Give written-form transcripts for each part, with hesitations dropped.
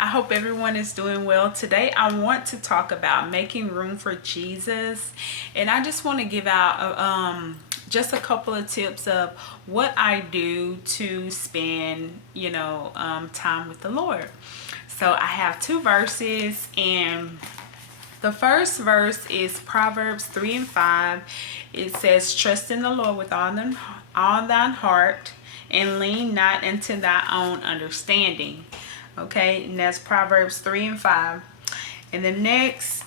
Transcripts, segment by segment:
I hope everyone is doing well. Today I want to talk about making room for Jesus, and I just want to give out just a couple of tips of what I do to spend, time with the Lord. So I have two verses, and the first verse is Proverbs 3 and 5. It says, "Trust in the Lord with all thine heart, and lean not into thy own understanding." Okay, and that's Proverbs 3 and 5. And the next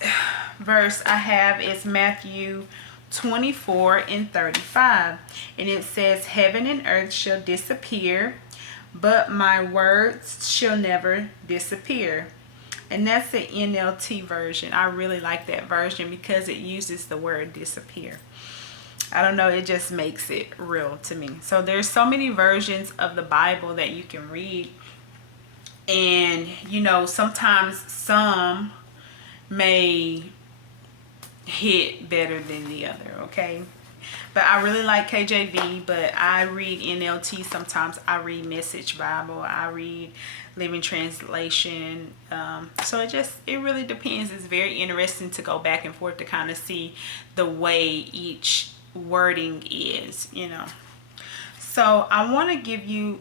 verse I have is Matthew 24 and 35. And it says, "Heaven and earth shall disappear, but my words shall never disappear." And that's the NLT version. I really like that version because it uses the word disappear. I don't know, it just makes it real to me. So there's so many versions of the Bible that you can read. And, sometimes some may hit better than the other, okay? But I really like KJV, but I read NLT sometimes. I read Message Bible. I read Living Translation. So it really depends. It's very interesting to go back and forth to kind of see the way each wording is, So I want to give you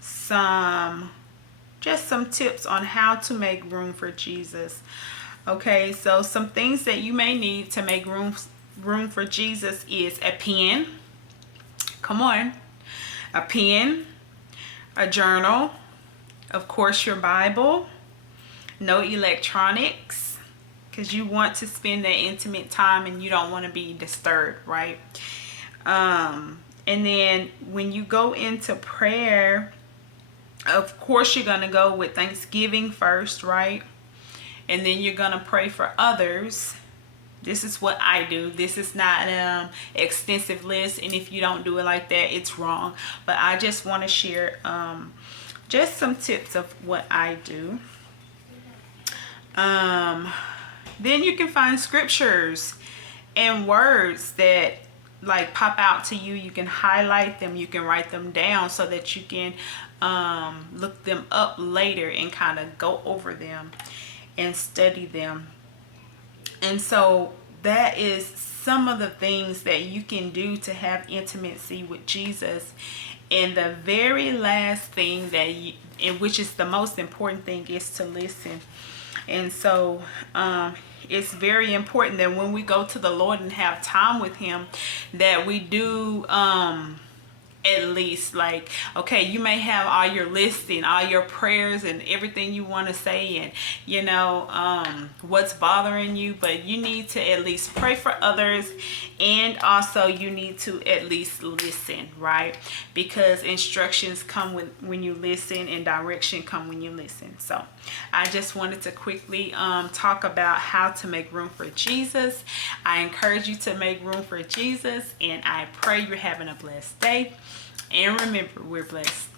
some tips on how to make room for Jesus. Okay, so some things that you may need to make room for Jesus is a pen. Come on. A pen, a journal, of course your Bible, no electronics, because you want to spend that intimate time and you don't want to be disturbed, right? And then when you go into prayer, of course you're going to go with thanksgiving first, right? And then you're going to pray for others. This is what I do. This is not an extensive list, and if you don't do it like that, it's wrong. But I just want to share just some tips of what I do. Then you can find scriptures and words that like pop out to you. You can highlight them, you can write them down so that you can look them up later and kind of go over them and study them. And so that is some of the things that you can do to have intimacy with Jesus. And the very last thing and which is the most important thing, is to listen. And so it's very important that when we go to the Lord and have time with him, that we do at least, like, okay, you may have all your listing, all your prayers and everything you want to say, and what's bothering you, but you need to at least pray for others, and also you need to at least listen, right? Because instructions come when you listen, and direction come when you listen. So I just wanted to quickly talk about how to make room for Jesus. I encourage you to make room for Jesus, and I pray you're having a blessed day. And remember, we're blessed.